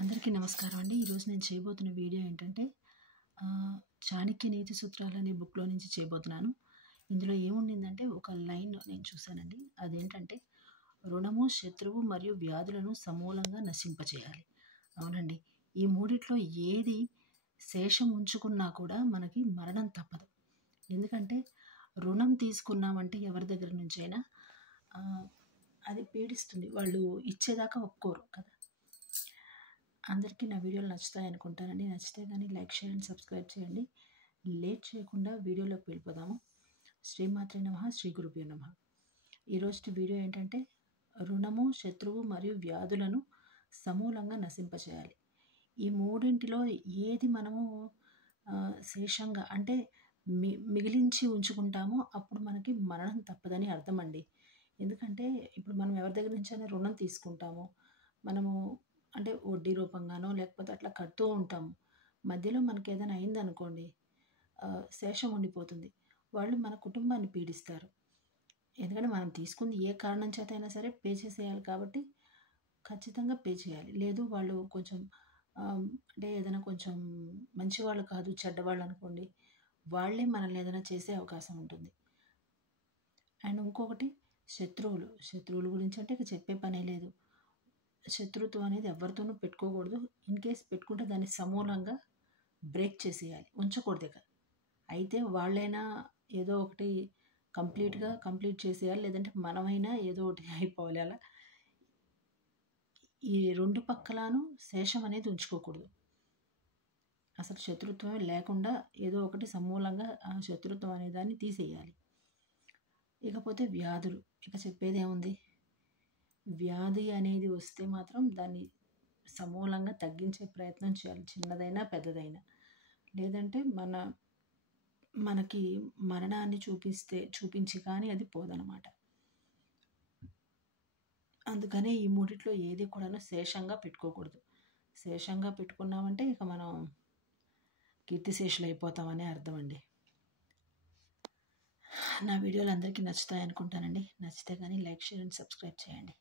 అందరికీ నమస్కారం అండి. ఈరోజు నేను చేయబోతున్న వీడియో ఏంటంటే చాణక్య నీతి సూత్రాలు అనే బుక్లో నుంచి చేయబోతున్నాను. ఇందులో ఏముండిందంటే ఒక లైన్ నేను చూశానండి. అదేంటంటే రుణము, శత్రువు మరియు వ్యాధులను సమూలంగా నశింపచేయాలి. అవునండి, ఈ మూడిట్లో ఏది శేషం ఉంచుకున్నా కూడా మనకి మరణం తప్పదు. ఎందుకంటే రుణం తీసుకున్నామంటే ఎవరి దగ్గర నుంచైనా అది పీడిస్తుంది. వాళ్ళు ఇచ్చేదాకా ఒప్పుకోరు కదా. అందరికీ నా వీడియోలు నచ్చుతాయి అనుకుంటానండి. నచ్చితే కానీ లైక్, షేర్ అండ్ సబ్స్క్రైబ్ చేయండి. లేట్ చేయకుండా వీడియోలోకి వెళ్ళిపోదాము. శ్రీమాత్రే నమః, శ్రీ గురుభ్యో నమః. ఈరోజు వీడియో ఏంటంటే రుణము, శత్రువు మరియు వ్యాధులను సమూలంగా నశింపచేయాలి. ఈ మూడింటిలో ఏది మనము శేషంగా అంటే మిగిలించి ఉంచుకుంటామో అప్పుడు మనకి మరణం తప్పదని అర్థం అండి. ఎందుకంటే ఇప్పుడు మనం ఎవరి దగ్గర నుంచైనా రుణం తీసుకుంటాము. మనము అంటే వడ్డీ రూపంగానో లేకపోతే అట్లా కడుతూ ఉంటాము. మధ్యలో మనకి ఏదైనా అయిందనుకోండి, శేషం ఉండిపోతుంది. వాళ్ళు మన కుటుంబాన్ని పీడిస్తారు. ఎందుకంటే మనం తీసుకుంది ఏ కారణం చేత అయినా సరే పే చేసేయాలి కాబట్టి ఖచ్చితంగా పే చేయాలి. లేదు వాళ్ళు కొంచెం అంటే ఏదైనా కొంచెం మంచివాళ్ళు కాదు, చెడ్డవాళ్ళు అనుకోండి, వాళ్ళే మనల్ని ఏదైనా చేసే అవకాశం ఉంటుంది. అండ్ ఇంకొకటి శత్రువుల గురించి అంటే ఇక చెప్పే పనే లేదు. శత్రుత్వం అనేది ఎవరితోనూ పెట్టుకోకూడదు. ఇన్ కేస్ పెట్టుకుంటే దాన్ని సమూలంగా బ్రేక్ చేసేయాలి, ఉంచకూడదు ఇక. అయితే వాళ్ళైనా ఏదో ఒకటి కంప్లీట్ చేసేయాలి, లేదంటే మనమైనా ఏదో ఒకటి అయిపోవాలి. అలా ఈ రెండు పక్కలాను శేషం అనేది ఉంచుకోకూడదు. అసలు శత్రుత్వమే లేకుండా ఏదో ఒకటి సమూలంగా ఆ శత్రుత్వం అనే దాన్ని తీసేయాలి. ఇకపోతే వ్యాధులు, ఇక చెప్పేది ఏముంది. వ్యాధి అనేది వస్తే మాత్రం దాన్ని సమూలంగా తగ్గించే ప్రయత్నం చేయాలి, చిన్నదైనా పెద్దదైనా. లేదంటే మనకి మరణాన్ని చూపించి కానీ అది పోదనమాట. అందుకనే ఈ మూడిట్లో ఏది కూడాను శేషంగా పెట్టుకోకూడదు. శేషంగా పెట్టుకున్నామంటే ఇక మనం కీర్తిశేషులు అయిపోతామనే అర్థం అండి. నా వీడియోలు అందరికీ నచ్చుతాయి అనుకుంటానండి. నచ్చితే కానీ లైక్, షేర్ అండ్ సబ్స్క్రైబ్ చేయండి.